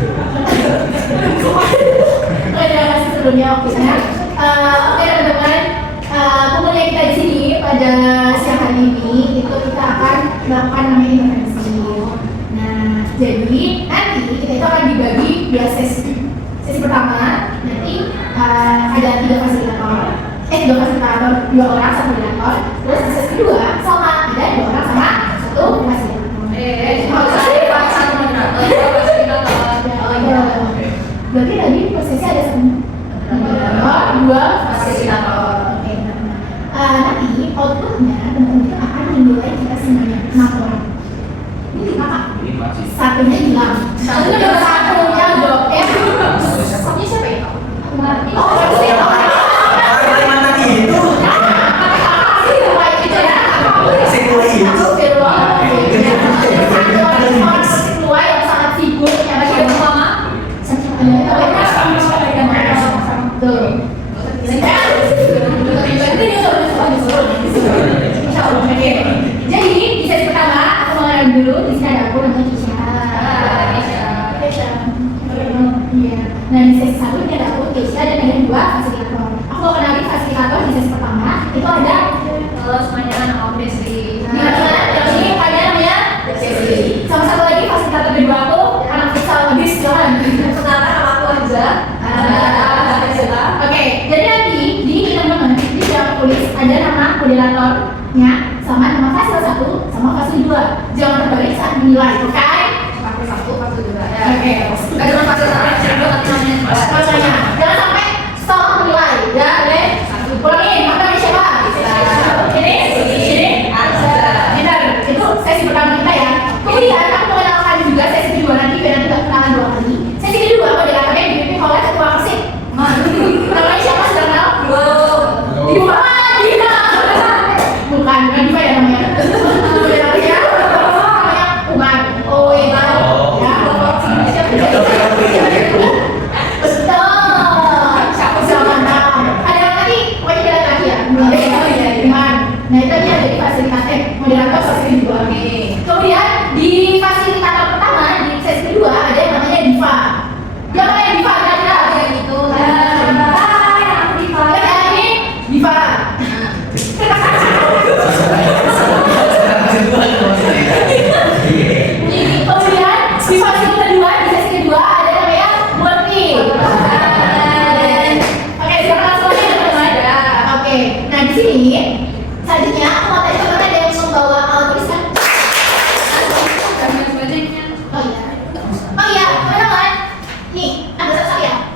Terima kasih sebelumnya waktunya. Oke teman-teman, kemudian kita di sini pada siang hari ini itu kita akan melakukan namanya intervensi. Nah, jadi nanti kita itu akan dibagi dua sesi. Sesi pertama nanti ada tiga fasilitator, dua orang sama moderator. Terus di sesi kedua sama ada dua orang sama satu fasilitator. Satu moderator, berarti tadi prosesnya ada dua fasilitator. Oke, nanti outputnya teman-teman itu akan menilai kita semuanya 6 orang. Ini apa? Satunya hilang. Satunya dok. Satunya siapa ya? Jadi di sesi pertama aku mau ngomong dulu. Di sini ada aku namanya Keisha. Iya. Nah di sesi satu ini ada aku Keisha dan ada dua fasilitator. Aku mau kenalin fasilitator di sesi pertama. Itu ada halo semuanya, nama aku Desi. Ini kalian namanya Desi. Sama satu lagi fasilitator kedua aku anak futsal Adis. Jangan. Perkenalkan nama aku aja. Oke, jadi nanti di ini teman-teman di dalam tulis ada nama moderatornya sama nama fasil 1 sama fasil 2. Jangan terbalik saat menilai, oke? Fasil 1, fasil 2 ya. Oke. Ada nama fasil 1, fasil 2 tapi namanya Makanya jangan sampai salah menilai. Ya, oke? Ulangin, namanya siapa? Ini benar, itu sesi pertama kita ya. Kemudian aku mengenalkan juga sesi kedua nanti biar nanti nggak kenalan 2 kali. Sesi kedua moderatornya dipimpin oleh ketua Persib. Namanya siapa sudah kenal? Diva. Bukan Diva ya namanya. Moderatornya namanya Umar. Oh iya. Ya. Betul. Siapa tahu. Ada lagi pokoknya jalan kaki ya. Umar. Nah itu aja jadi fasilitator moderator sesi kedua. Kemudian di fasilitator pertama di sesi kedua ada yang namanya Diva. Dia namanya Diva kira-kira kayak gitu. Diva. Kemudian di fase kedua, di sesi kedua ada namanya Murti. Oke, sekarang langsung aja teman-teman. Oke, nah di sini selanjutnya aku mau tanya teman-teman ada yang membawa alat tulisan. Oh iya, teman-teman. Nih, ada satu ya.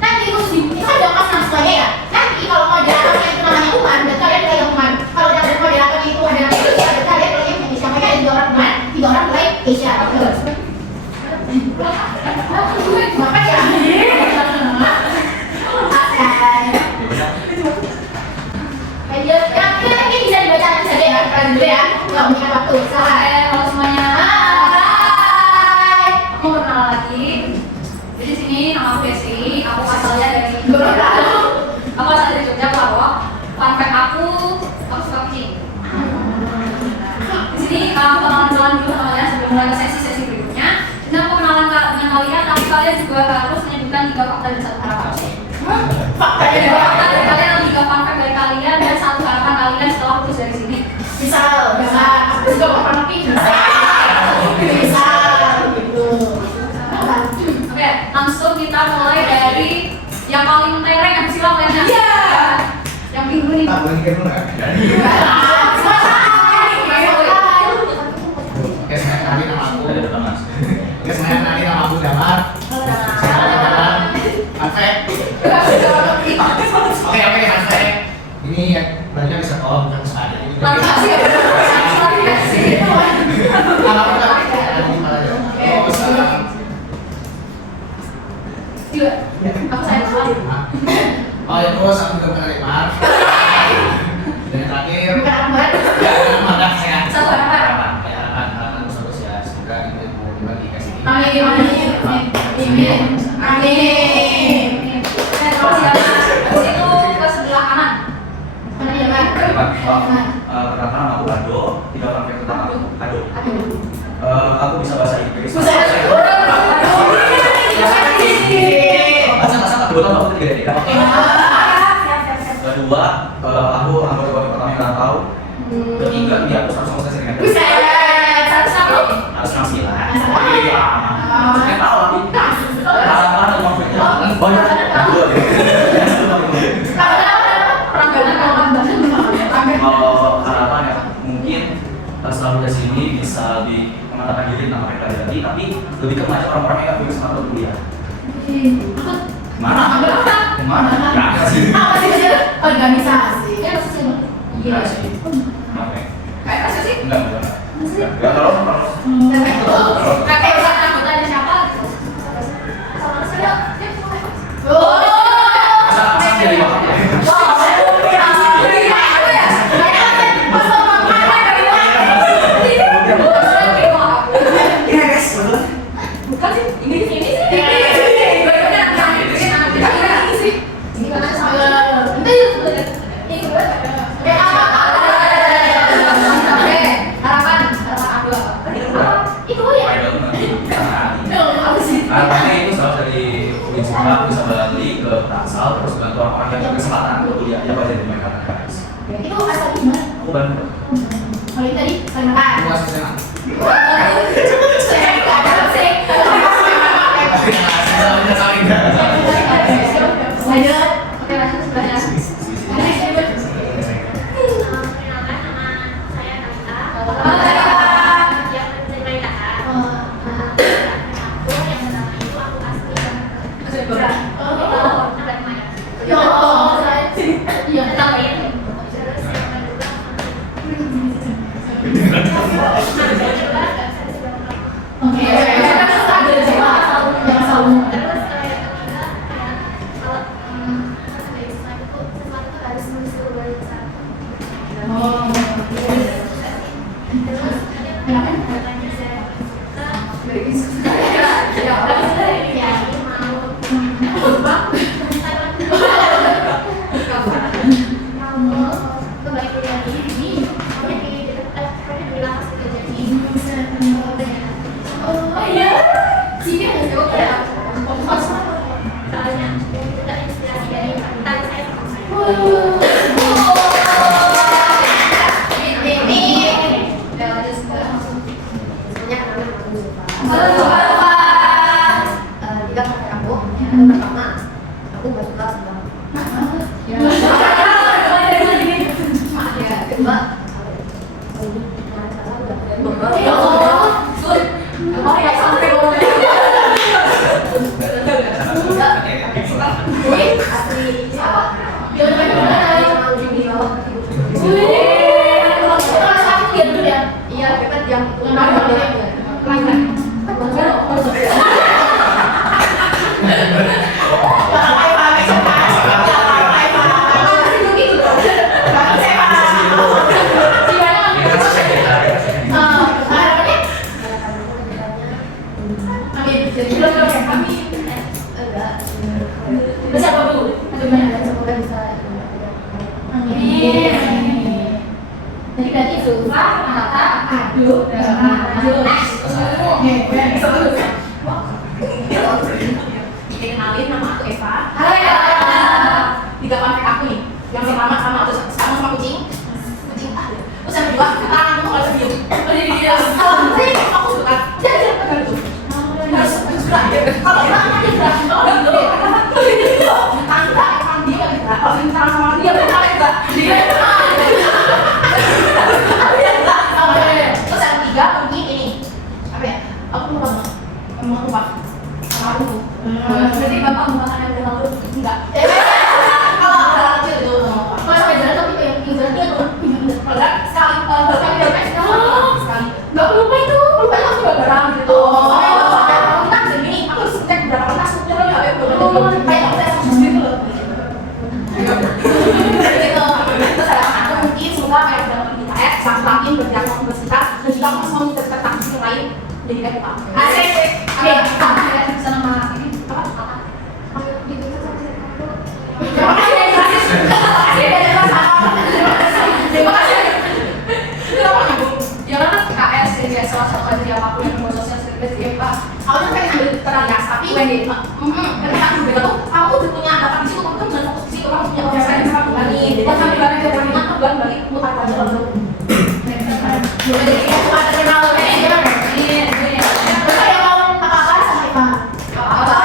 Nanti itu kan udah pas semuanya ya. Nanti kalau moderatornya itu namanya Umar, dan kalian pegang Umar. Kalau dari moderatornya itu ada Keisha, dan kalian pegang Keisha. Mereka ada 2 orang Umar, 3 orang mulai Keisha. Apa ya? Yang bisa dibacakan saja ya, kalian dulu ya. Nggak punya waktu. Halo semuanya. Hai. Aku mau kenal lagi. Jadi di sini nama aku Desi. Aku asalnya dari Jogja, Pelawak. Fun fact aku suka kucing. Di sini aku kenalan dulu namanya sebelum mulai ke sesi berikutnya. Ini aku kenalan dengan kalian, tapi kalian juga harus menyebutkan 3 fakta dan 1 harapan. Fakta Ada ya. 2 fakta dari kalian, 3 fun fact dari kalian, dan 1 harapan kalian setelah lulus dari sini. Misal, aku juga mau pernah misal gitu. Oke, langsung kita mulai dari yang paling tereng, yang silang kayaknya. Iya. Yang minggu nih. Tak boleh dulu nggak? Oke, saya kenalin nama aku. Oke, saya kenalin nama aku Damar. Saya kenalin Afek. Oke, Afek. Ini ya, banyak bisa bukan sekali. Nama aku kan? Aku sayang sekali. Oh ya, terus aku juga kenalin Mar. Dan yang terakhir, Bukan Akbar. ya, saya. Satu harapan. Harapan terus ya, semoga ini mau dibagi ke sini. Amin. Habis itu ke sebelah kanan. Mana ya, Pak? Pertama nama aku Ado, 3 fun fact tentang aku Ado. Aku bisa bahasa Inggris. Bisa. Oh ya, dua ya. Kalau harapan ya, mungkin selalu ke sini bisa lebih mengatakan diri tentang mereka tadi, tapi lebih ke mengajak orang-orang yang punya kesempatan kuliah. Mana? Kemana? Nggak sih. Organisasi. Iya sih. Oke. Kayak apa sih? Enggak. Enggak kalau. Kayak misalkan anggotanya siapa? Masa jadi bapak? Bukan sih, ini sih. Harapannya itu salah dari Unisba bisa balik ke Tangsel terus bantu orang-orang yang berkesempatan untuk kuliah ya Pak jadi mereka guys. Itu asal di mana? Aku bantu. Kalau ini tadi Kalimantan. Luas sana. Lanjut. Oke, lanjut sebelahnya. Oke, ada siapa? Yang selalu. Oh iya, sini ada siapa? Kenalin, nama aku Eva. Tiga konflik aku nih. Yang pertama sama kucing. Terus yang kedua, tangan aku nggak bisa diem. Aku suka. Jangan pegang itu. Harus suka. Kalau tangan aja gerak. Kalau tangan gerak, tangan dia nggak gerak. Kalau tangan sama dia nggak gerak. Dia terus yang ketiga mungkin ini apa ya? Aku lupa. Sama aku. Berarti bapak merupakan yang berlalu Enggak. Kalau kecil itu kalau sampai jalan tapi yang ibaratnya tuh enggak sekali sekali. Enggak lupa itu aku juga barang gitu. Kita bisa gini, aku harus cek berapa kertas itu kan enggak boleh kayak aku tes sendiri loh. Gitu. Terus aku mungkin suka kayak dalam IKS, semakin berjangkauan universitas dan juga aku mau tertarik di lain jadi kayak apa? Asik. Oke, bisa nama ini apa? Ya kan KS ya salah satu aja yang aku yang mau sosial service ya Pak. Aku kan pengen ambil teragas tapi ketika aku tuh aku udah punya dapat di situ kamu tuh jangan fokus di situ kamu punya orang lain sama kembali. Pas sampai barang ke rumah tuh balik mutar aja kalau jadi aku ada kenal manajer. Terus saya mau apa-apa sama Pak. Apa-apa.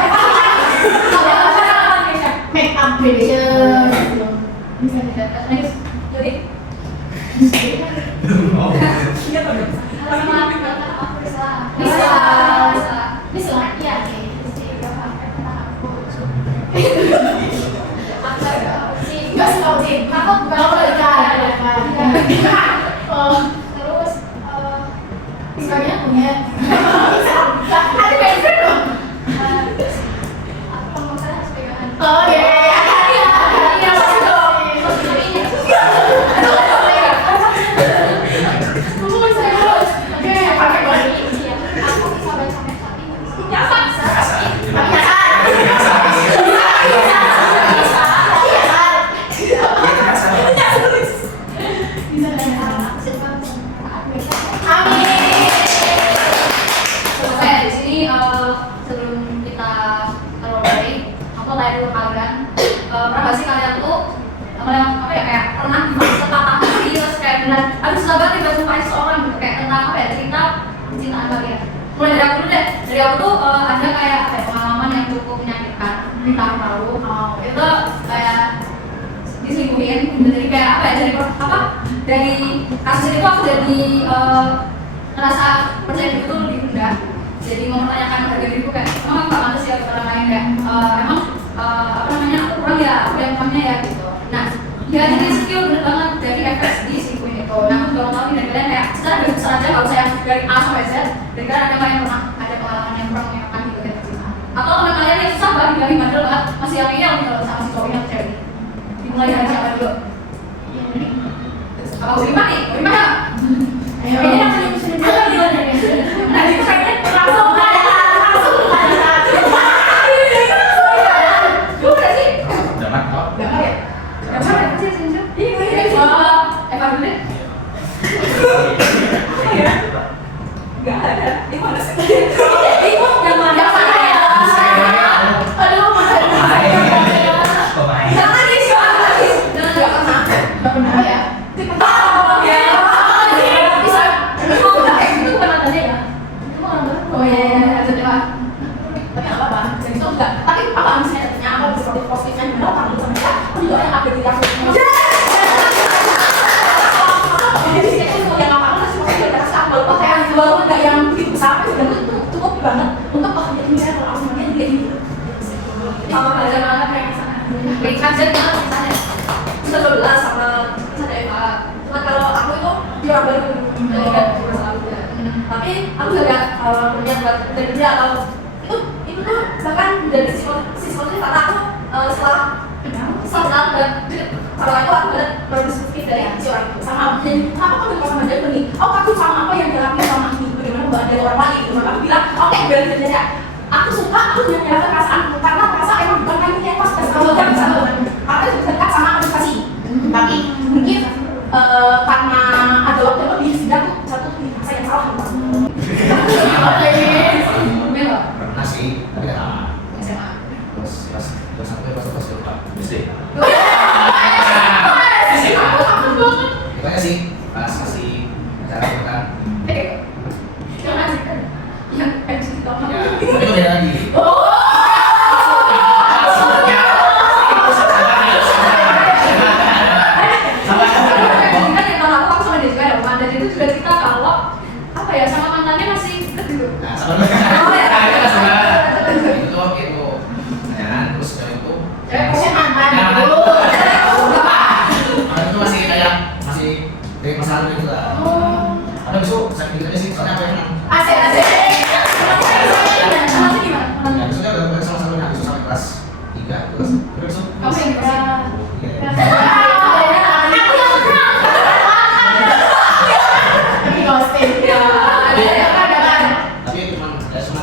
aku tuh ada kayak pengalaman yang cukup menyakitkan di tahun lalu. Itu kayak diselingkuhin, jadi kayak apa ya, dari kasus itu aku jadi ngerasa percaya diri itu lebih rendah. Jadi mempertanyakan harga diriku kayak emang aku gak pantas ya ke orang lain, kayak emang aku kurang ya, aku yang kurangnya ya gitu. Nah, ya jadi insecure bener banget dari efek di selingkuhin itu. Nah, aku juga mau tahu dari kalian kayak secara garis besar aja, kalau saya dari A sampai Z, dari kalian ada nggak yang pernah ada pengalaman yang kurang menyenangkan gitu kan cinta? Atau teman kalian yang susah banget bilangin bandel banget, masih yang ini kalau sama si cowoknya atau cewek? Dimulai dari siapa dulu? Apa Ulima nih? Ulima ya? Ayo. Ini yang sudah duluan ya. Nah, itu kayaknya langsung udah sih. Udah mat, kok. Udah ya? Yang mana sih sini? Ini. Eva dulu deh. Enggak ada. Di mana sih? Ibu yang mana ya? Aduh, Pemain. jangan nih siapa? Enggak pernah ya. Tapi aku juga punya buat dari dia atau itu tuh bahkan dari psikologis karena aku setelah dan kalau itu aku baru berpikir dari si orang itu sama aku, jadi kenapa kamu bisa sama dia begini? Oh aku sama apa yang dilakukan sama aku, bagaimana mbak ada orang lain gitu. Maka aku bilang oke biar saja aku suka, aku punya menyalahkan perasaanku karena merasa emang bukan kami yang pas dan kamu yang bisa karena itu dekat sama adaptasi. Tapi mungkin karena ada waktu yang lebih sehingga aku satu merasa yang salah sama kamu. Pernah sih, tapi nggak lama. SMA. Kelas 1 ya, kelas lupa. SD. Pokoknya sih, pas masih acara itu kan. Yang MC itu apa? Ya, itu beda lagi. Sama mantannya masih deket dulu. Nah, sama itu kelas 2. Itu tuh gitu. Ya, terus dari itu itu masih kayak masih dari masa lalu gitu lah. Ada besok saya pikir aja sih, soalnya apa yang menang. Ya, besoknya udah sama satunya, besok sampai kelas 3 terus besok. Kamu yang dikasih? Tapi cuma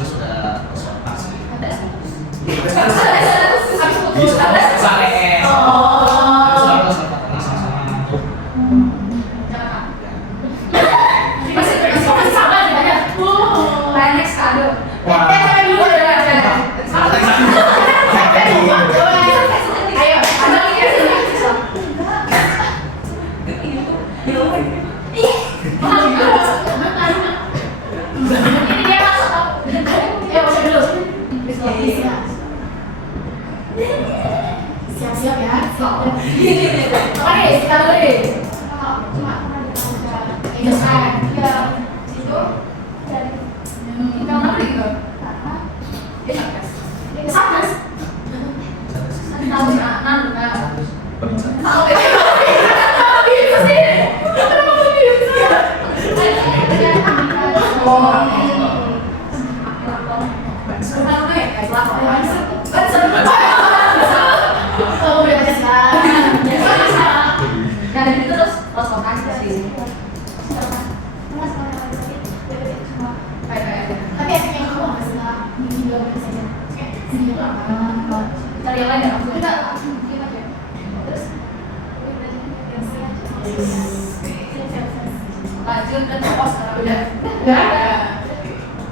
sudah konsultasi. Siap-siap ya. Oke, kita mulai. Lanjut dan fokus karena udah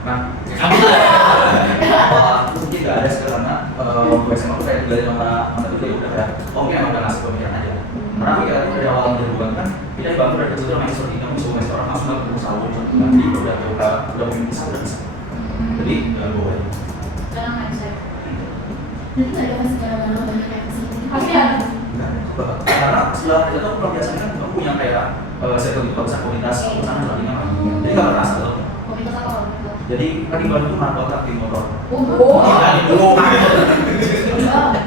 Nah, kamu aku mungkin nggak ada sih karena waktu SMA aku kayak tinggalin sama itu ya udah kayak oke emang udah ngasih pemikiran aja. Karena aku kayak dari awal dari bukan kan kita bangun dari kecil main seperti kamu suka main orang langsung nggak ketemu sahur jadi udah punya kisah udah bisa. Jadi Jadi boleh. Dalam mindset. Jadi nggak ada kasih galau-galau banyak kayak kesini. Pasti ada. Karena setelah itu tuh kalau biasanya kan kamu punya kayak circle itu besar komunitas pesanan lainnya kan. Jadi nggak terasa tuh. Komunitas apa? Jadi kan di Bandung tuh narkoba tak di motor. Oh. Jadi dulu kan.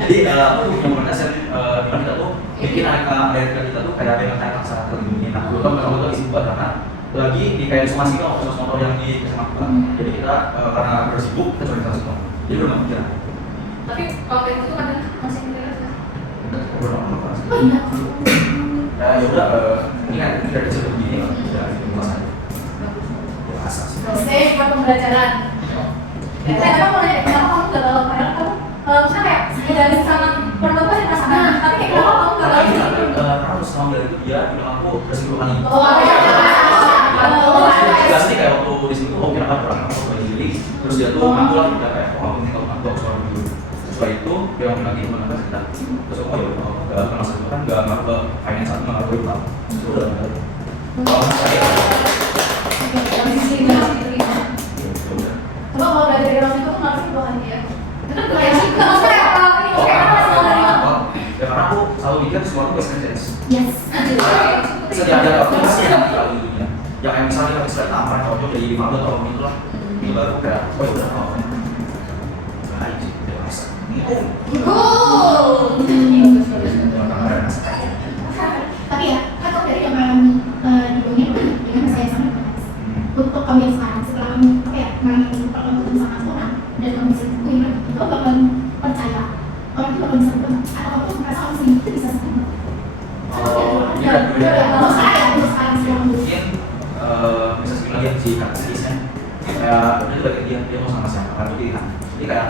Jadi aku punya komunitas yang di mana kita tuh bikin area kita tuh kayak dengan kayak masyarakat terlindungi. Nah, dulu kan kamu tuh isi buat karena lagi di kayak somasi kan khusus motor yang di Kecamatan. Jadi kita karena bersibuk kita cari kasus semua. Jadi udah nggak mikir. Tapi kalau kayak gitu kadang masih mikir. Udah nggak apa-apa. Oh iya. Ya udah ini kan kita kecil begini lah. Udah itu kelas aja. Biasa sih. Safe buat pembelajaran. Kenapa mau nanya, kenapa kamu gak galau? Padahal kamu, misalnya kayak dari sama pernah pasti merasakan, tapi kayak kenapa kamu gak galau gitu? Karena aku selama dari itu dia bilang aku berselingkuhan ini. Oh iya. Gak sih kayak waktu di situ aku kira kan orang aku lagi diri, terus dia tuh aku lagi udah kayak aku ini kalau aku suara dulu. Setelah itu dia ngomong lagi mana kan kita terus aku ya gak kenal itu kan gak ngaruh ke finance atau ngaruh ke utang. Itu udah benar. Kalau saya Yang di sini nggak diterima. Coba kalau belajar dari orang itu tuh nggak sih bukan dia? Itu kan kayak sih, nggak maksudnya apa? Ini kayak apa sih orang ini? ya karena aku selalu mikir sesuatu best chance. Yes. Setiap ada waktu pasti ada masalah dulunya. Ya kayak misalnya kita bisa tampar cocok jadi 5 atau gitu lah. Ini baru kayak oh ya udah mau. Baik sih, dewasa. Oh. Tapi ya, kan kalau dari yang dibuangnya dengan saya sama untuk kamu yang sekarang setelah kamu apa ya pertemuan sama orang dan kamu bisa kuliah itu bakal percaya orang itu bakal bisa berubah atau kamu merasa kamu sendiri itu bisa sama. Kalau sekarang sih kamu Mungkin bisa sekali lagi si karakterisnya kayak itu bagi dia mau sama siapa kan pilihan. Jadi kayak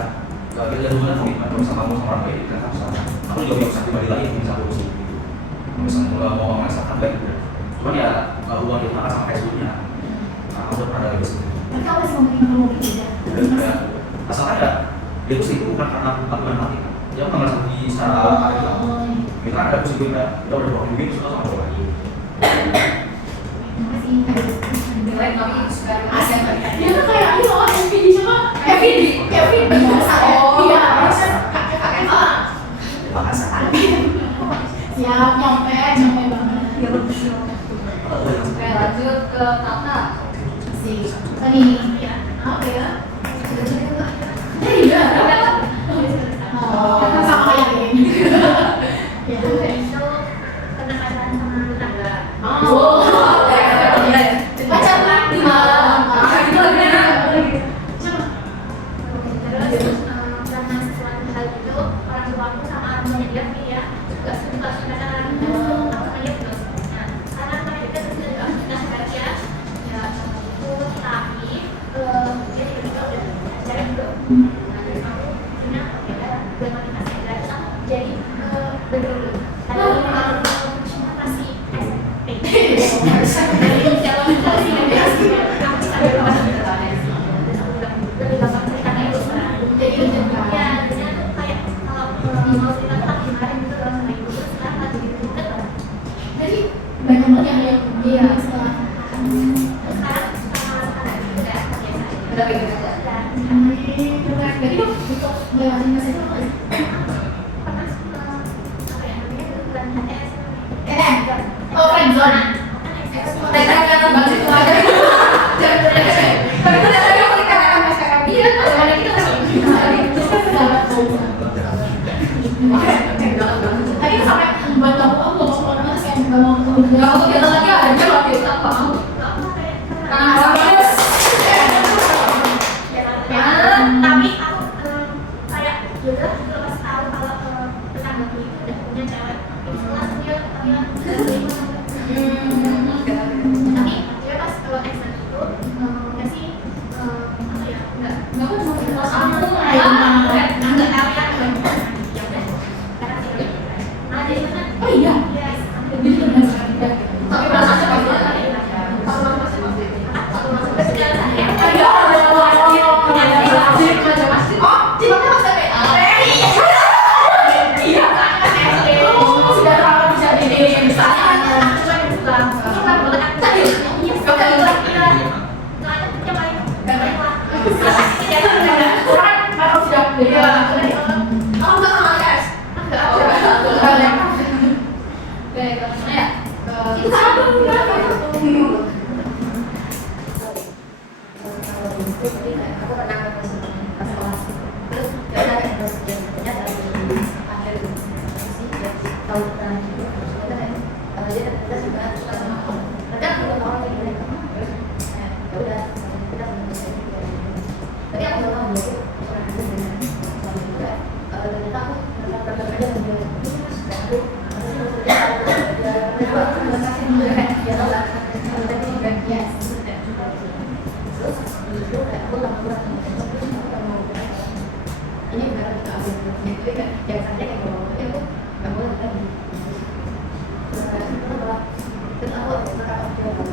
kita hubungan komitmen kalau sama kamu sama orang baik kan sama. Aku juga punya usaha pribadi lain yang bisa aku urusin. Misalnya mau ngomong sama baik gitu. Cuman ya hubungan kita nggak sama kayak sebelumnya. Aku udah pernah dari itu. tapi kamu masih mau menerima kamu berbeda. Ya, asal ada dia tuh itu bukan karena aturan hati kan. Dia bukan merasa di secara hati kan. Kita kan ada posisi kita udah berapa mungkin suka sama orang lagi. Makasih. Jelek tapi suka Asik. Dia tuh kayak ini loh Kevin siapa? Kevin biasa. Iya. Bahasa. Siap nyampe banget. Ya bagus. Oke, lanjut ke Tata. Sih. Tadi ya apa ya? Iya. Oh, sama kayak ini. Ya. Oh. Pacaran di malam. Itu lagi Karena sesuatu hal itu orang tuaku sama temannya dia ya juga suka pacaran sama dia terus. Nah, karena mereka itu juga kita sengaja ya itu tapi dia tiba-tiba udah cari dulu. Nah, dari aku punya ya bagaimana saya jadi berdulu. Ada masih dari jalan masih aku sadar banget. Lebih gampang ceritanya itu sekarang. Jadi Ya, jadinya tuh kayak kalau mau cerita tuh lagi kemarin gitu loh sama ibu terus sekarang lagi gitu kan. Jadi banyak banget yang dia setelah Terus sekarang sekarang gitu kan biasa. udah kayak gitu aja. Dan jadi untuk melewati masa itu apa sih? pernah apa ya namanya itu bulan HTS. Oh, friendzone. Kata banget itu aja. Jangan berdekat. Tapi udah tadi aku dikatakan masyarakat. Iya, ada kita Tapi itu sampai buat kamu gak mau keluar mas yang gak mau ketemu nggak mau kegiatan lagi aja waktu itu apa mau? Karena masalah Tapi aku kayak juga pas tahu kalau tetanggaku itu udah punya cewek itu langsung dia tapi dia pas exam itu ya sih apa ya nggak mau kelas aku nggak tahu ya karena sih nah jadi kan Oh iya. tapi perasaan apa sih? Oh, tiba-tiba pas sudah terlalu bisa jadi misalnya Iya, Oh, enggak sama guys. Enggak Oh, ada. Oke, terus ya. Itu apa? Aku pernah ke pas kelas. Terus ya udah kayak terus jadinya dari akhir sih tahun pertama itu kita kayak dia kita suka sama aku. Kadang aku tahu kayak gini. Terus ya udah kita tapi aku nggak tahu dia orang itu dengan ternyata aku pernah kerja sama dia. Aku ya tahu lah. Yes. Terus itu kayak aku nggak kurang ini benar kita ambil itu kan yang saja kayak ngomong itu aku nggak boleh lagi terus aku ada sekarang aku coba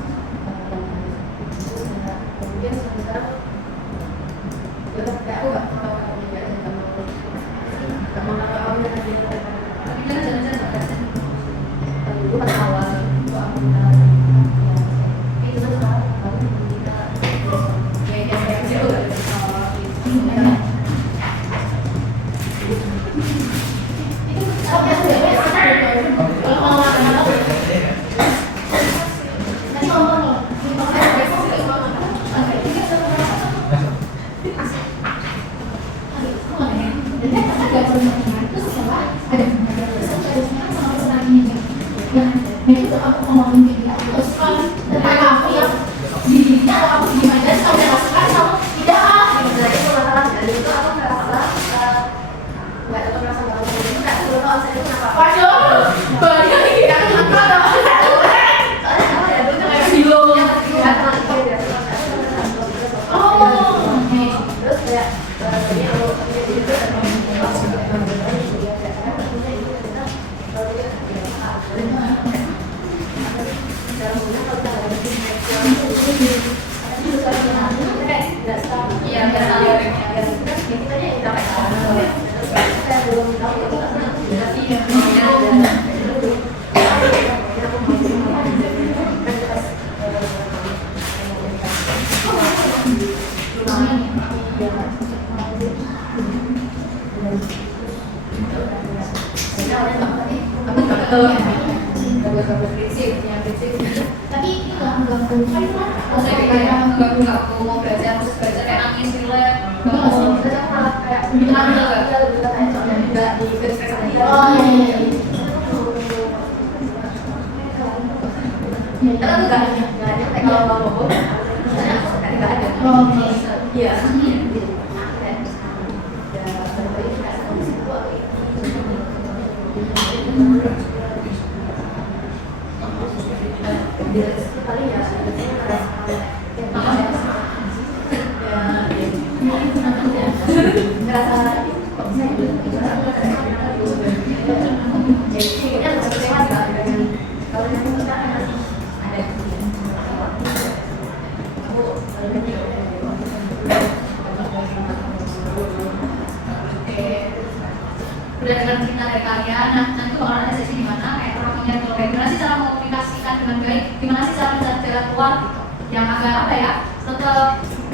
kemudian sekarang ya udah kayak aku nggak mau kamu juga nggak mau kamu lagi Tapi kan jalan-jalan dulu pas awal itu aku itu terus baru kita kayak gitu Iya, biasa liriknya. Tapi ini nggak mengganggu kan? Maksudnya kayak enggak aku mau belajar, terus belajar kayak nangis relate. Oh iya. Iya. Paling ya ngerasa kok bisa gitu jadi harus kecewa juga kalau nanti kita masih ada aku Udah dengar cerita dari kalian, nah nanti bakal ada sesi di mana kayak orang punya gimana sih cara mengkomunikasikan dengan baik, gimana sih cara mencari jalan keluar gitu, yang agak apa ya, tetap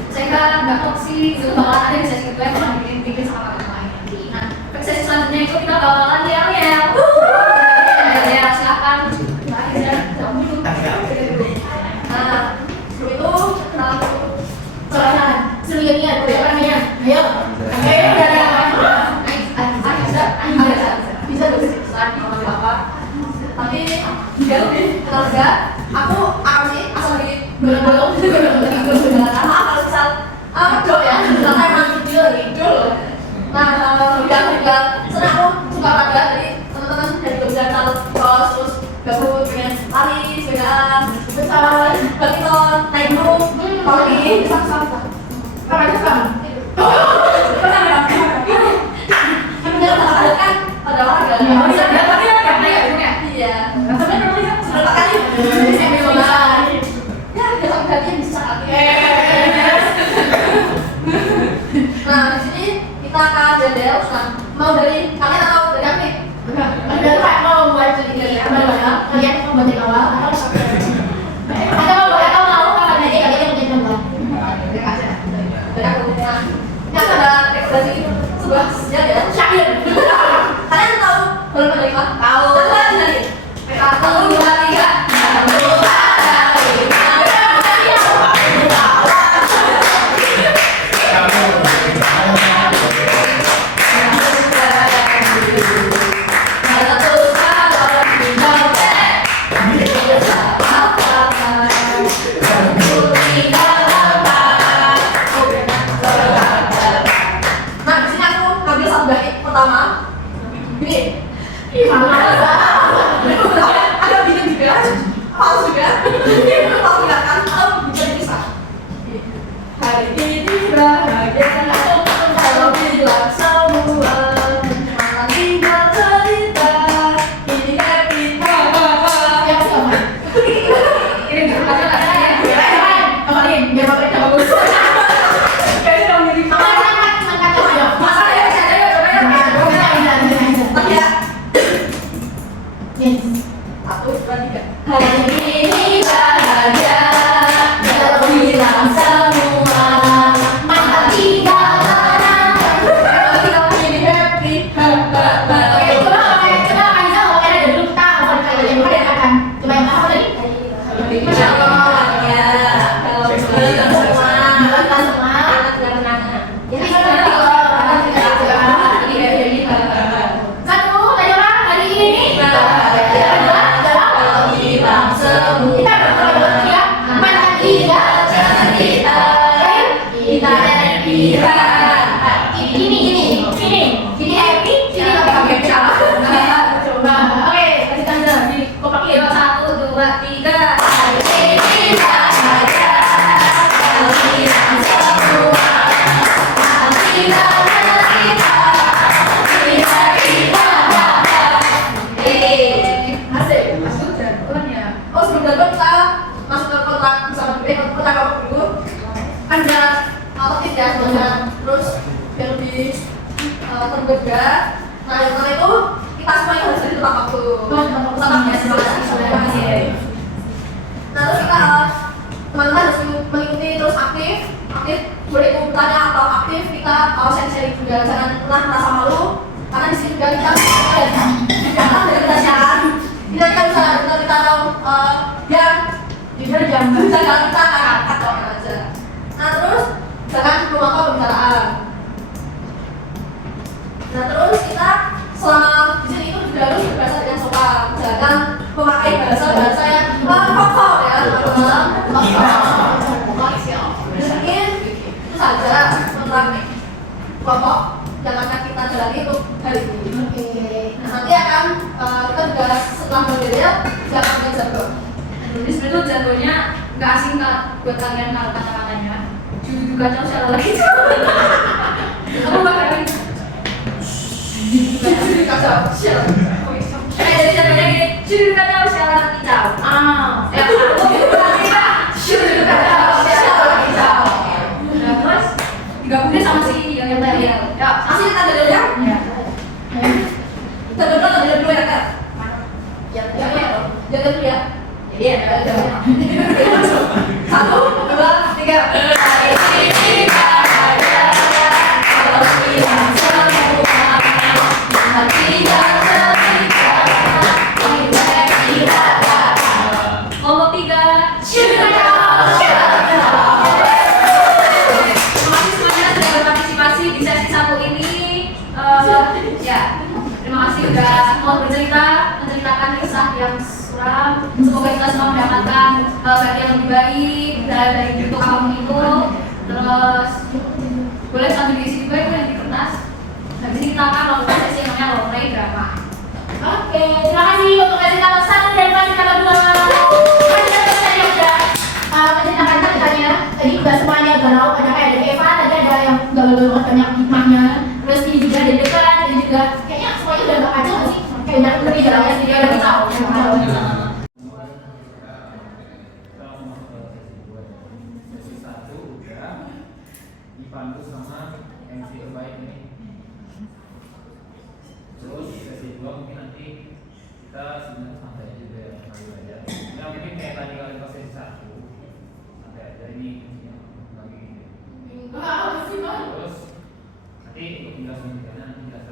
sehat, nggak toksik, gitu bakalan ada di sesi kedua yang bakal bikin sama teman lain nanti. Nah, sesi selanjutnya itu kita bakalan yel-yel. Ya, silakan. Nah, sebelum itu Soalan, seluruhnya namanya. Ayo. bisa besar di apa tapi dia lebih keluarga aku sih asal di belum kalau misal dok ya karena emang video gitu nah juga senang aku suka olahraga jadi teman-teman dari Jogja tahu terus gabung dengan lari sepedaan futsal badminton naik gunung pagi sama-sama apa aja sama kan ada olahraga bisa tapi kan ya iya tapi memang sudah kali bisa ya besok gantian bisa nah di sini kita akan jadel mau dari kalian atau dari aku nih Ada mau buat ini ya, kalian mau buat yang awal atau mau kapan aja kalian yang mencoba. dari aku nah ada rekomendasi sebuah sejarah ya. Syair. Kalian tahu bulan Khalifah? Tahu. Satu, dua, tiga. Nah, di sini aku ngambil satu bait pertama. Ini ada bidang juga, halus juga. Ini tahu nggak kan? Kalau bisa dipisah. Hari ini bahagia kalau bilang semua malah tinggal cerita. Ini happy. Yang sama. Ini bukannya ada ya? Kemarin biar bapak bagus. Kayaknya dong jadi masa ya? Saya coba ya. Tapi ya. Satu, dua, tiga. Hari ini bahagia kalau bilang semua mata tinggal tenang. Tinggal ini happy. Oke, coba Kanza ngomongin aja dulu kita apa kayak yang kalian akan coba yang apa tadi? Insya Allah ya. Kalau semua. Kita semua. Jadi satu, ayo Pak, hari ini kita berdoa ya, mana tiga cerita kita happy. Ini happy, ini nggak salah. Coba, oke, kasih tanda di kopak ini. 1, 2, 3. Oh, sebelum jagoan kita masuk ke kotak bersama kotak apa dulu. Kan biar otomatis ya sebenarnya. Terus biar lebih terbuka. Nah, yang pertama itu kita semuanya harus ada tepat waktu. Terima kasih. Nah, terus kita teman-teman harus mengikuti terus aktif boleh ikut bertanya atau aktif kita sharing juga, jangan pernah merasa malu karena di sini juga kita dari pertanyaan kita tahu yang Jujur jam. jangan kita kacau aja. Nah, terus jangan lupa pembicaraan. Nah, terus kita selama di sini itu juga harus berbahasa dengan sopan, jangan memakai bahasa yang kotor ya, mungkin itu saja tentang kelompok yang akan kita jalani untuk hari ini. Nah, nanti akan kita juga setelah belajar jangan belajar jargon. Jadi sebenarnya jargonnya nggak asing buat kalian tahu kata-katanya. Jujur kacau secara lagi. Kamu bakal jujur kacau secara. Jadi jargonnya gini, jujur kacau secara kacau. Ya, jujur kacau secara kacau. Nah, terus digabungin sama si yang tadi ya. Ya, asli kita ada ya. Kita ada dulu ya kak. Jangan dulu ya. Iya. 1, 2, 3. Kelompok 3. Terima kasih semuanya sudah berpartisipasi di sesi 1 ini. Ya, terima kasih sudah mau menceritakan kisah yang suram. Semoga kita semua mendapatkan bagian yang lebih baik dari bentuk apapun itu. Terus boleh sambil diisi juga itu yang di kertas. Habis ini kita akan melakukan sesi yang namanya role play drama. Oke, terima kasih untuk kasih tahu 1 dan kasih tahu 2. Tadi udah menceritakan ceritanya. Tadi udah semuanya galau. Ada kayak ada Eva, tadi ada yang galau banyak hikmahnya. Terus ini juga ada dekat dan juga kayaknya semuanya udah gak kacau sih. Kayak udah lebih jalannya sendiri udah tahu. Sesi 1 udah dipandu sama MC terbaik ini. Terus sesi 2 mungkin nanti kita sebenarnya santai aja ya, ngalir aja. Ya mungkin kayak tadi kalau kita sesi 1 santai aja, ini lagi gini. Terus nanti untuk penjelasan kita nanti jelas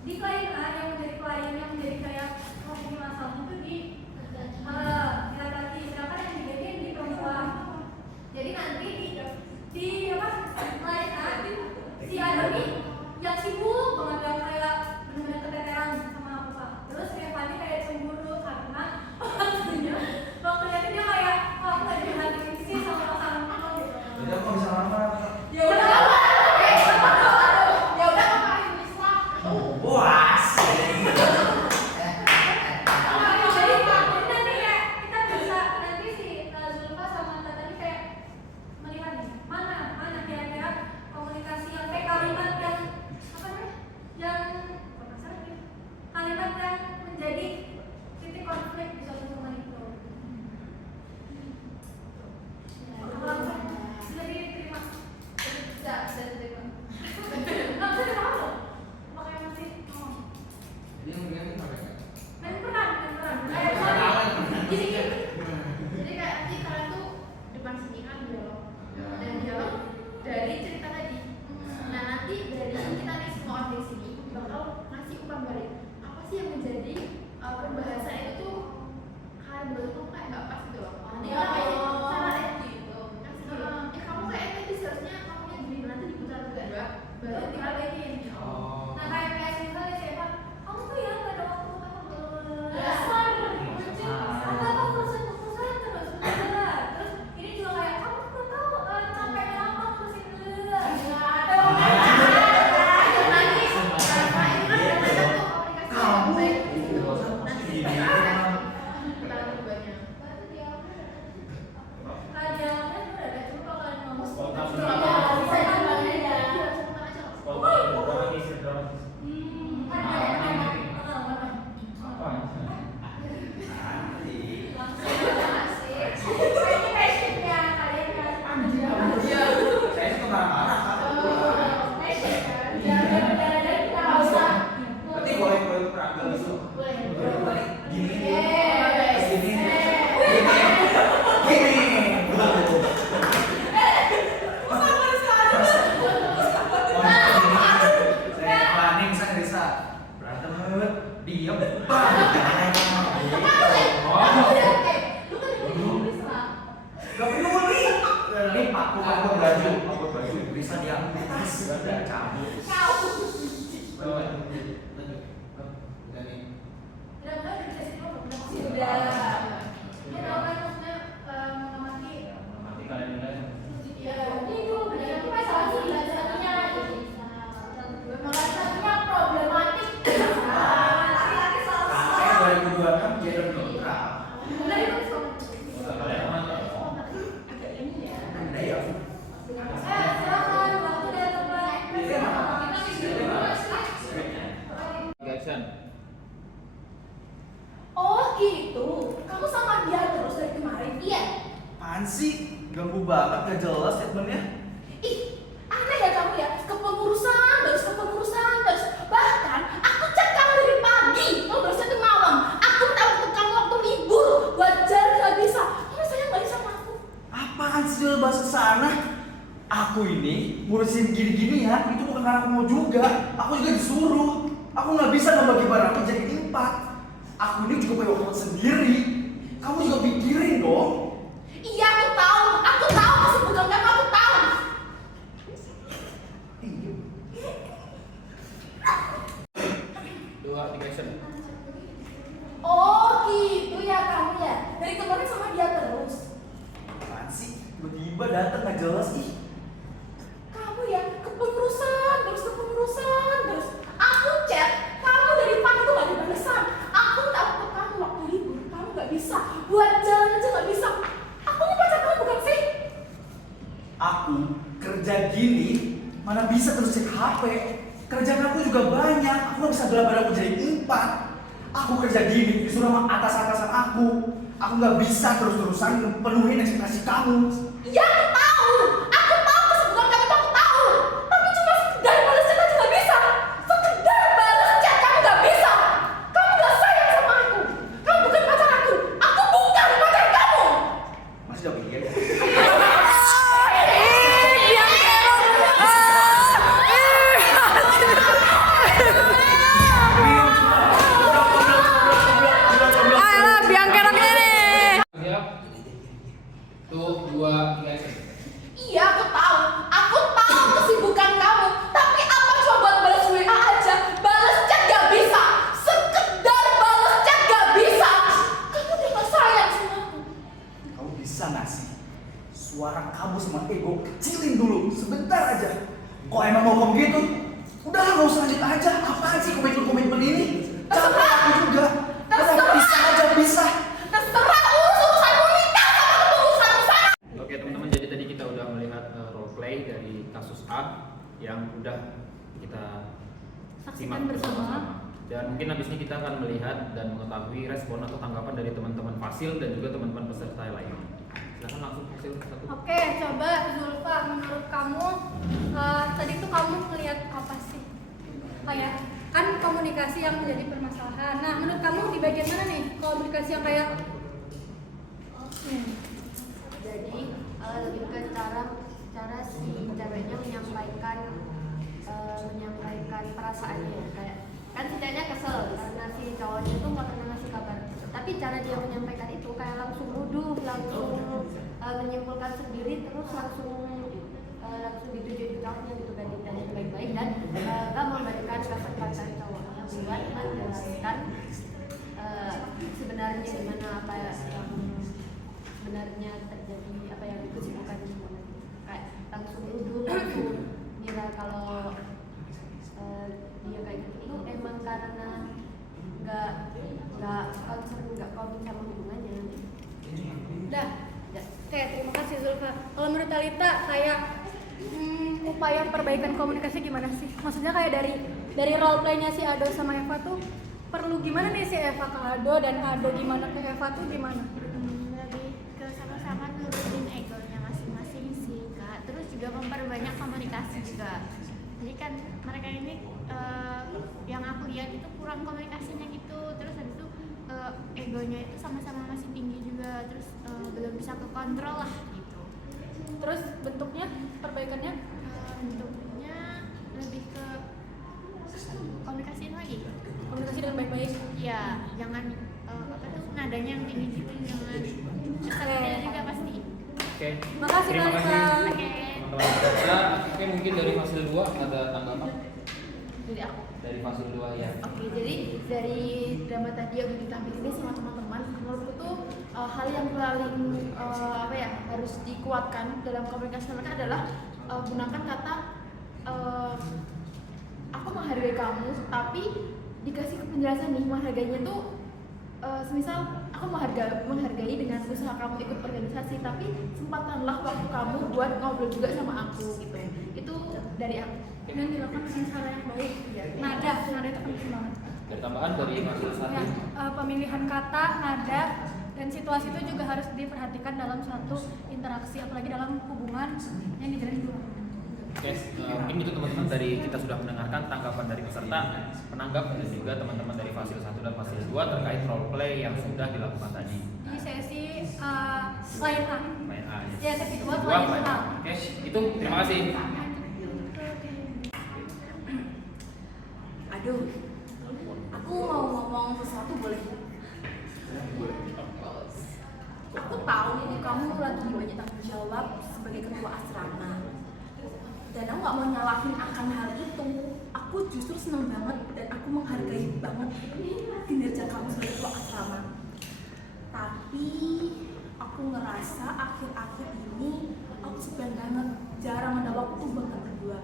di klien A yang menjadi klien yang menjadi kayak oh ini masalah itu di laki-laki, sedangkan yang dijadiin di perempuan. Jadi nanti di apa klien A si Ado nih yang sibuk banget yang kayak benar-benar keteteran sama apa. Terus kayak Fanny kayak cemburu karena waktu dia kayak oh aku lagi hati sih sama pasangan aku gitu. Jadi aku bisa marah-marah. Ya udah kemarin bisa. Wah, Jadi nanti ya kita bisa nanti si Zulfa sama Tata ini kayak melihat nih mana kira-kira komunikasi yang kayak kalimat yang apa namanya yang kalimat yang menjadi titik konflik di suatu hubungan itu. Bisa diterima? Bisa diterima. Nggak bisa diterima loh. Makanya masih Jadi yang begini apa ya? main peran. Jadi kayak nanti kalian tuh depan sini kan dialog dan dialog dari cerita tadi. Nah nanti dari kita nih semua orang di sini bakal ngasih umpan balik. Apa sih yang menjadi berbahasa itu tuh kalian berdua tuh kayak nggak pas gitu loh. Nanti kayak salah gitu. Kasih kamu kayak tadi seharusnya kamu yang gini nanti diputar kedua baru dibalikin. Nah kayak misalnya siapa? Kamu tuh ya nggak ada waktu kamu Dasar. apa urusan terus terus ini juga kayak kamu tuh tahu capeknya apa urusin dulu. saya itu marah-marah kan. Berarti boleh perangkat itu. Gini. Saya planning sang Risa. Berantem diam. Gak perlu beli. Ini aku baju. Risa diam di tas. Udah cabut. Udah nih. Mati kalian nilai. Saya 2026 gender neutral. Kalian mana? Anda ya. Gasan. Oh gitu, kamu sama dia terus dari kemarin? Iya. Apaan sih? Ganggu banget, gak jelas statementnya. Ih, aneh ya kamu ya, kepengurusan terus. Bahkan aku chat kamu dari pagi, kamu terusnya ke malam. Aku tahu kamu waktu libur, wajar gak bisa. Kamu sayang gak sama aku? Apaan sih jual bahasa sana? Aku ini ngurusin gini-gini ya, itu bukan karena aku mau juga. Aku juga disuruh. Aku nggak bisa membagi barang aku jadi 4. Aku ini juga punya waktu sendiri. Kamu juga pikirin dong. Iya, aku tahu kesibukan kamu, aku tahu. Iya. 2, 3 action. Oh gitu ya kamu ya, dari kemarin sama dia terus. Apaan sih? Tiba-tiba datang nggak jelas ih. Kamu ya kepengurusan terus. Aku chat, kamu dari pagi tuh gak ada balasan. Aku tahu kamu waktu libur, kamu gak bisa. Buat jalan aja gak bisa. Aku ini pacar kamu bukan sih? Aku kerja gini mana bisa terus cek HP. Kerjaan aku juga banyak. Aku nggak bisa belah badan aku jadi 4. Aku kerja gini disuruh sama atasan aku. Aku nggak bisa terus-terusan penuhin ekspektasi kamu. Ya aku tahu kesibukan kamu tuh aku tahu. Tapi cuma sekedar balas chat aja gak bisa. Sekedar balas chat kamu gak bisa. Kamu gak sayang sama aku. Kamu bukan pacar aku. Aku bukan pacar kamu. Masih jauh pikir. nggak usah lanjut aja. Apaan sih komitmen ini? Terserah. Capek aku juga. Terserah. Bisa aja, bisa. Terserah urusanmu nikah sama urusanmu sana. Oke teman-teman, jadi tadi kita udah melihat role play dari kasus A yang udah kita Saksikan bersama. Dan mungkin habis ini kita akan melihat dan mengetahui respon atau tanggapan dari teman-teman Fasil dan juga teman-teman peserta lainnya. Silahkan langsung Fasil satu. Oke, coba Zulfa, menurut kamu tadi tuh kamu melihat apa sih? Kayak kan komunikasi yang menjadi permasalahan. Nah, menurut kamu di bagian mana nih komunikasi yang kayak Jadi lebih ke cara si ceweknya menyampaikan perasaannya, kayak kan setidaknya kesel karena si cowoknya itu nggak pernah ngasih kabar, tapi cara dia menyampaikan itu kayak langsung nuduh, langsung menyimpulkan sendiri, terus langsung ditujuin ke cowoknya gitu kan, ditanya baik-baik dan nggak memberikan kesempatan cowoknya buat menjelaskan sebenarnya gimana, apa yang sebenarnya terjadi, apa yang dikesibukan sebenarnya. Kayak langsung nuduh, langsung ngira kalau dia kayak gitu itu emang karena nggak concern, nggak komit sama hubungannya. Dah. Oke, terima kasih Zulfa. Kalau menurut Talita kayak upaya perbaikan komunikasi gimana sih? Maksudnya kayak dari role play-nya si Ado sama Eva tuh perlu gimana nih si Eva ke Ado dan Ado gimana ke Eva tuh gimana? Lebih ke sama-sama nurutin egonya masing-masing sih Kak, terus juga memperbanyak komunikasi juga. Jadi kan mereka ini yang aku lihat itu kurang komunikasinya gitu, terus habis itu egonya itu sama-sama masih tinggi juga, terus belum bisa kekontrol lah gitu. Terus bentuknya perbaikannya? Bentuknya lebih ke komunikasiin lagi. Komunikasi dengan baik-baik. Ya, jangan apa tuh nadanya yang tinggi gitu, jangan ada juga pasti. Oke. Makasih Terima Talita. kasih. Oke. Teman-teman peserta. Oke, mungkin dari Fasil 2 ada tanggapan? Jadi aku. Dari Fasil 2 ya. Oke, jadi dari drama tadi yang ditampilkan ini sama teman-teman, menurutku tuh hal yang paling harus dikuatkan dalam komunikasi mereka adalah gunakan kata aku menghargai kamu, tapi dikasih penjelasan nih menghargainya tuh semisal aku menghargai dengan usaha kamu ikut organisasi, tapi sempatkanlah waktu kamu buat ngobrol juga sama aku gitu. Itu dari aku. Dan dilakukan dengan cara yang baik. Nada itu penting banget. Dari tambahan dari Fasil 1. Ya, pemilihan kata, nada, dan situasi itu juga harus diperhatikan dalam suatu interaksi, apalagi dalam hubungan yang dijalin dua. Oke, mungkin itu teman-teman dari kita sudah mendengarkan tanggapan dari peserta, penanggap dan juga teman-teman dari Fasil 1 dan Fasil 2 terkait role play yang sudah dilakukan tadi. Di sesi line A. Main A Ya, sesi 2 Dua, line A. Oke, itu terima kasih. Aduh, aku mau ngomong sesuatu boleh? Aku tahu kamu lagi banyak tanggung jawab sebagai ketua asrama, dan aku gak mau nyalahin akan hal itu. Aku justru senang banget dan aku menghargai banget kinerja kamu sebagai ketua asrama. Tapi aku ngerasa akhir-akhir ini aku sebenarnya jarang ada waktu buat kita berdua.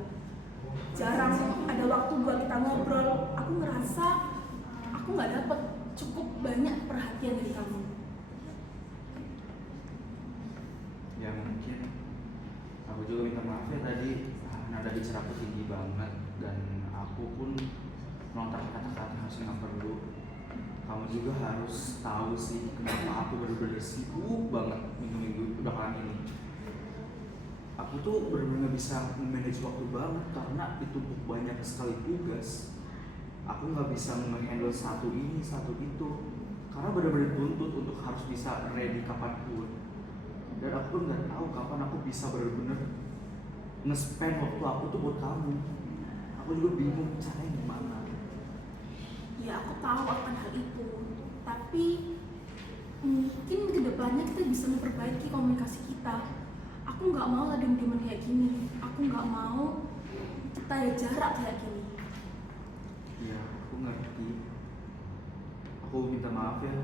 Jarang ada waktu buat kita ngobrol. Aku ngerasa aku nggak dapet cukup banyak perhatian dari kamu. Ya mungkin aku juga minta maaf ya tadi nada bicara aku tinggi banget dan aku pun melontarkan kata-kata harus nggak perlu. Kamu juga harus tahu sih kenapa aku bener-bener sibuk banget minggu-minggu belakangan ini. Aku tuh bener-bener bisa manage waktu banget karena ditumpuk banyak sekali tugas. Aku nggak bisa menghandle satu ini, satu itu karena bener-bener tuntut untuk harus bisa ready kapanpun. Dan aku pun nggak tahu kapan aku bisa bener-bener nge-spend waktu aku tuh buat kamu. Aku juga bingung caranya gimana. Ya aku tahu akan hal itu, tapi mungkin kedepannya kita bisa memperbaiki komunikasi kita. Aku nggak mau lah diem-dieman kayak gini. Aku nggak mau kita jarak kayak gini. Iya, aku ngerti. Aku minta maaf ya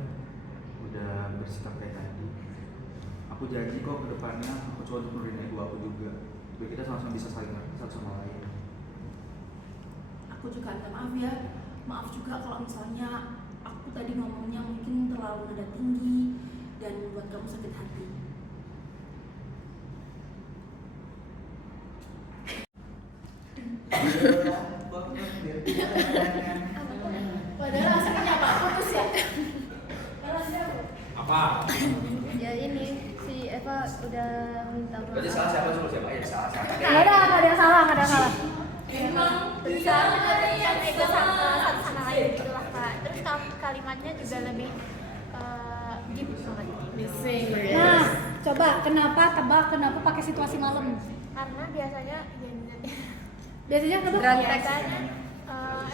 udah bersikap kayak tadi. Aku janji kok kedepannya aku coba untuk nurunin ego aku juga, biar kita sama-sama bisa saling ngerti satu sama lain. aku juga minta maaf ya. Maaf juga kalau misalnya aku tadi ngomongnya mungkin terlalu nada tinggi dan membuat kamu sakit hati. Padahal aslinya apa? Putus ya? Apa? Ya ini si Eva udah minta maaf. Berarti salah siapa suruh siapa? Ya salah siapa. Nggak ada yang salah, nggak ada yang salah. Emang Bisa menurunkan ego satu sama lain gitu lah Kak. Terus kalimatnya juga lebih deep banget. Nah, coba tebak kenapa pakai situasi malam? Karena biasanya Biasanya kenapa? biasanya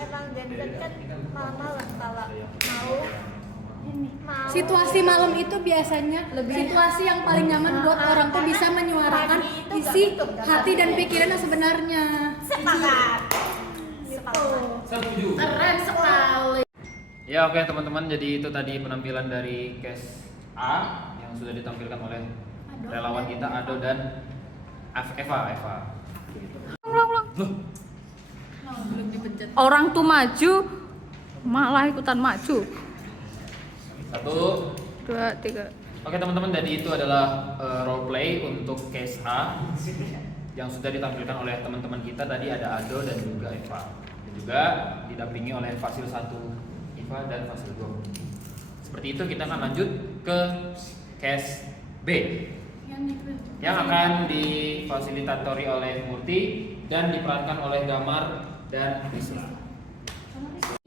emang Gen Z kan malam-malam kalau mau Situasi malam itu biasanya situasi yang paling nyaman buat orang tuh bisa menyuarakan pagi itu isi nggak tutup, hati dan pikiran yang sebenarnya. sepakat. Setuju. Keren sekali. Ya oke teman-teman, jadi itu tadi penampilan dari case A yang sudah ditampilkan oleh relawan kita Ado dan Eva. orang tuh maju malah ikutan maju. 1, 2, 3. Oke teman-teman, jadi itu adalah role play untuk case A yang sudah ditampilkan oleh teman-teman kita. Tadi ada Ado dan juga Eva, dan juga didampingi oleh Fasil 1 Eva dan Fasil 2. Seperti itu, kita akan lanjut ke case B yang akan difasilitatori oleh Murti dan diperankan oleh Damar dan Risla.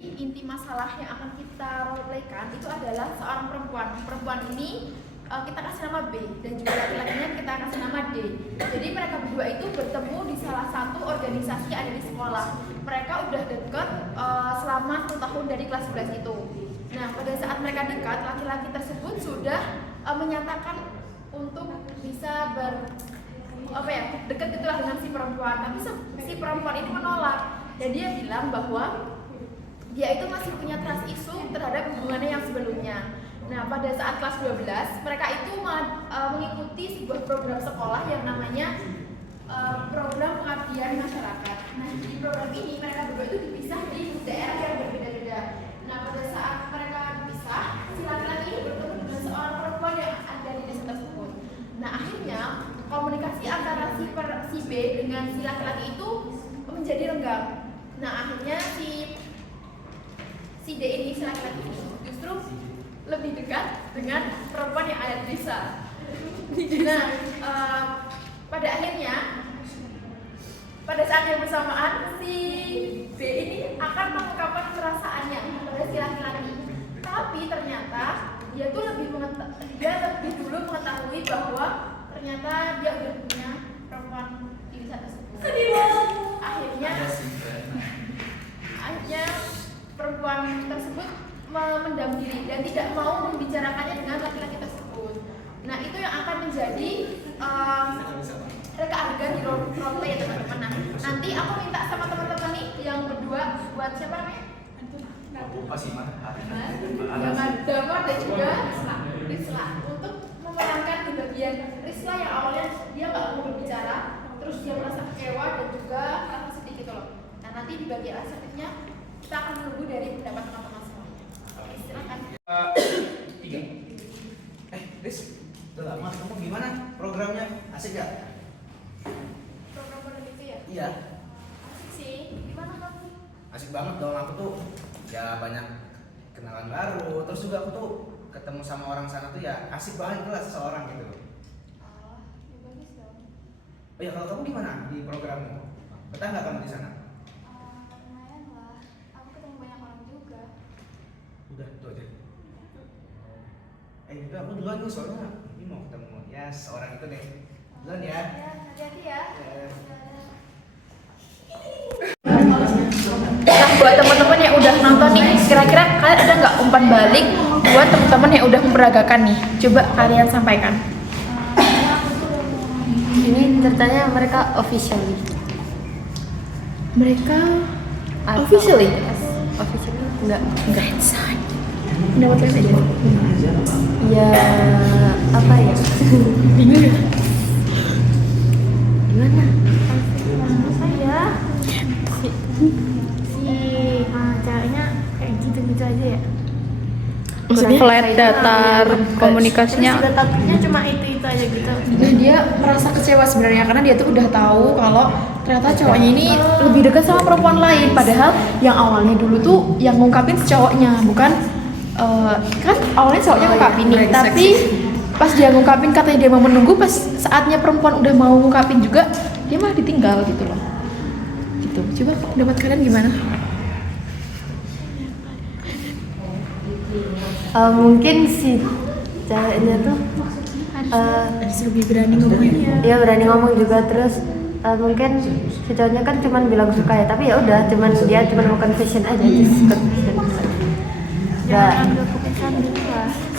Inti masalah yang akan kita roleplaykan itu adalah seorang perempuan. Perempuan ini kita kasih nama B dan juga laki-lakinya kita kasih nama D. Jadi mereka berdua itu bertemu di salah satu organisasi yang ada di sekolah. Mereka udah deket selama 1 tahun dari kelas 11 itu. Nah, pada saat mereka dekat, laki-laki tersebut sudah menyatakan untuk bisa dekat itulah dengan si perempuan. Tapi si perempuan ini menolak dan dia bilang bahwa dia itu masih punya trust issue terhadap hubungannya yang sebelumnya. Nah, pada saat kelas 12, mereka itu mengikuti sebuah program sekolah yang namanya program pengabdian masyarakat. Nah, di program ini mereka berdua itu dipisah di daerah yang berbeda-beda. Nah, pada saat mereka dipisah, si laki-laki ini bertemu dengan seorang perempuan yang ada di desa tersebut. Nah, akhirnya komunikasi antara si B dengan si laki-laki itu menjadi renggang. Nah, akhirnya si D ini, si laki-laki ini justru lebih dekat dengan perempuan yang ada di desa. Nah, pada akhirnya pada saat yang bersamaan si B ini akan mengungkapkan perasaannya pada si laki-laki. Tapi ternyata dia lebih dulu mengetahui bahwa ternyata dia udah punya perempuan di desa tersebut. Akhirnya perempuan tersebut mendam diri dan tidak mau membicarakannya dengan laki-laki tersebut. Nah, itu yang akan menjadi reka adegan di role play ya teman-teman. Nah, nanti aku minta sama teman-teman nih yang berdua buat siapa namanya? Damar dan juga Risla untuk memerankan di bagian Risla yang awalnya dia nggak mau berbicara, terus dia merasa kecewa dan juga merasa sedih gitu loh. Nah, nanti di bagian asertifnya kita akan menunggu dari pendapat teman-teman semuanya. Oke, silakan. 3. Riz, udah lama kamu gimana programnya? Asik gak? Program itu ya? Iya, Asik sih. Gimana kamu? asik banget dong. Aku tuh ya banyak kenalan baru. Terus juga aku tuh ketemu sama orang sana tuh ya asik banget lah seseorang gitu. Oh, ya bagus dong. Oh ya, kalau kamu gimana di programmu? Betah nggak kamu di sana? Lumayan lah. Aku ketemu banyak orang juga. Udah, itu aja. Udah aku duluan nih soalnya ini mau ketemu ya seorang itu deh. Duluan ya. Ya, hati-hati ya. Nah, buat teman-teman yang udah nonton nih, kira-kira kalian ada nggak umpan balik buat teman-teman yang udah memperagakan nih? Coba kalian sampaikan. Ini ceritanya mereka officially. Mereka officially? Officially enggak. Dapat aja. Ya apa ya? Bingung ya? Gimana? Apa ya? Si gitu-gitu aja ya. Maksudnya flat datar komunikasinya. Terus juga topiknya cuma itu aja gitu. Nah, dia merasa kecewa sebenarnya karena dia tuh udah tahu kalau ternyata cowoknya ini lebih dekat sama perempuan lain, padahal yang awalnya dulu tuh yang ngungkapin si cowoknya, bukan kan awalnya cowoknya ngungkapin nih, tapi pas dia ngungkapin katanya dia mau menunggu, pas saatnya perempuan udah mau ngungkapin juga dia malah ditinggal gitu loh. Gitu. Coba pendapat kalian gimana? Mungkin si ceweknya tuh Lebih berani ngomongnya. ya berani ngomong juga, terus mungkin si cowoknya kan cuman bilang suka ya, tapi ya udah dia cuman mau confession aja, just confession. Nggak,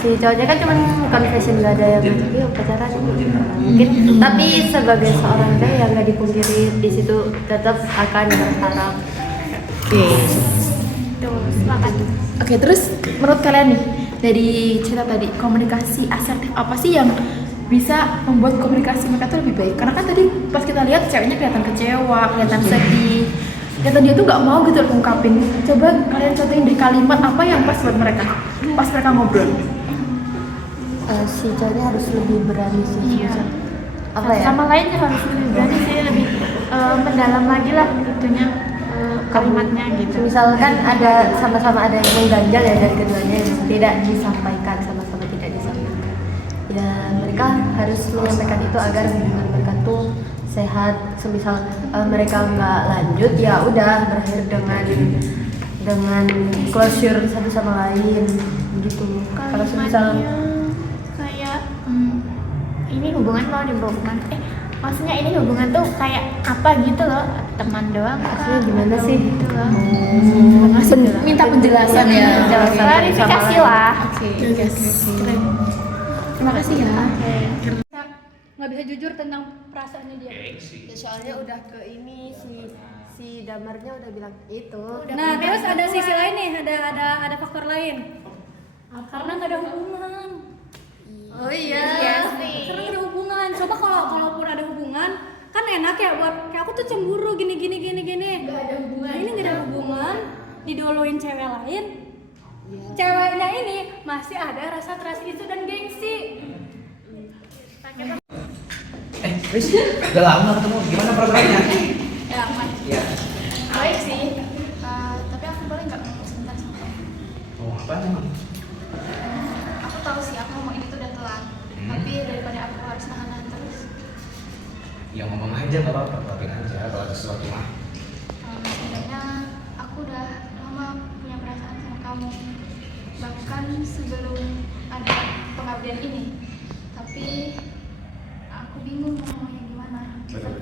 si cowoknya kan cuman confession, nggak ada yang yuk pacaran mungkin, tapi sebagai seorang cewek yang nggak dipungkiri di situ tetap akan berharap. Oke, terus menurut kalian nih dari cerita tadi, komunikasi asertif apa sih yang bisa membuat komunikasi mereka tuh lebih baik? Karena kan tadi pas kita lihat ceweknya kelihatan kecewa, kelihatan sedih, kelihatan dia tuh nggak mau gitu ungkapin. Coba kalian contohin deh kalimat apa yang pas buat mereka pas mereka ngobrol. Si cowoknya harus lebih berani sih. Apa ya? Sama lainnya harus lebih berani sih, lebih mendalam lagi lah itunya kalimatnya gitu. Misalkan ada sama-sama ada yang mengganjal ya dari keduanya yang tidak disampaikan, sama-sama tidak disampaikan. Ya mereka harus menyampaikan itu agar hubungan mereka tuh sehat. Semisal mereka nggak lanjut, ya udah berakhir dengan closure satu sama lain gitu. Kalau semisal Kayak ini hubungan mau dihubungkan, maksudnya ini hubungan tuh kayak apa gitu loh, teman doang maksudnya gimana sih? gitu loh. Minta penjelasan ya. Klarifikasi lah. Oke. Terima kasih ya. Nggak bisa jujur tentang perasaannya dia. Ya, soalnya udah ke ini si Damarnya udah bilang itu. Nah, terus ada sisi lain nih, ada faktor lain. Karena nggak ada hubungan. Oh iya. Karena nggak ada hubungan. Coba kalaupun ada hubungan, kan enak ya buat kayak aku tuh cemburu gini. Nggak ada hubungan. Ini nggak ada hubungan, didoluin cewek lain. Ceweknya ini masih ada rasa trust itu dan gengsi. Riz, udah lama nggak ketemu, gimana programnya? Ya aman. Iya. Baik sih. Tapi aku boleh nggak ngomong sebentar sama kamu? Oh, apa emang? Aku tahu sih aku ngomong ini tuh udah telat. Tapi daripada aku harus nahan terus. Ya ngomong aja nggak apa-apa, lakuin aja kalau ada sesuatu mah. Sebenarnya aku udah lama punya perasaan sama kamu. Bahkan sebelum ada pengabdian ini. Tapi aku bingung mau ngomongnya gimana. Betul.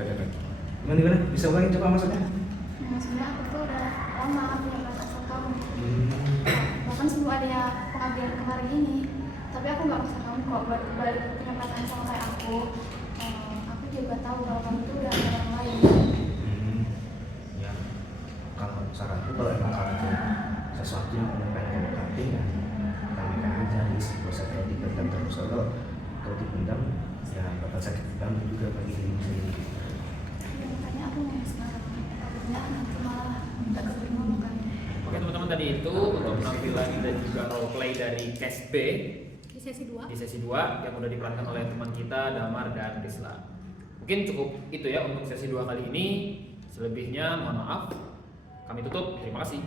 Gimana? Bisa ulangin coba maksudnya? Maksudnya aku tuh udah lama punya perasaan sama kamu. Bahkan sebelum ada pengabdian kemarin ini. Tapi aku nggak maksa kamu kok buat balik punya perasaan sama kayak aku. Aku juga tahu kalau kamu tuh udah ada orang lain. Ya, kalau saranku kalau emang kamu tuh sesuatu yang pengen ungkapin ya sampaikan aja, gak usah kayak dipendam terus. Kalau dipendam ya bakal sakit banget juga bagi diri sendiri. Makanya aku mau sekarang. Takutnya nanti malah nggak keburu ngomong kan. Oke teman-teman, tadi itu untuk penampilan dan juga role play dari case B Di sesi 2. di sesi 2 yang udah diperankan oleh teman kita Damar dan Rizla. Mungkin cukup itu ya untuk sesi 2 kali ini. Selebihnya mohon maaf. Kami tutup. Terima kasih.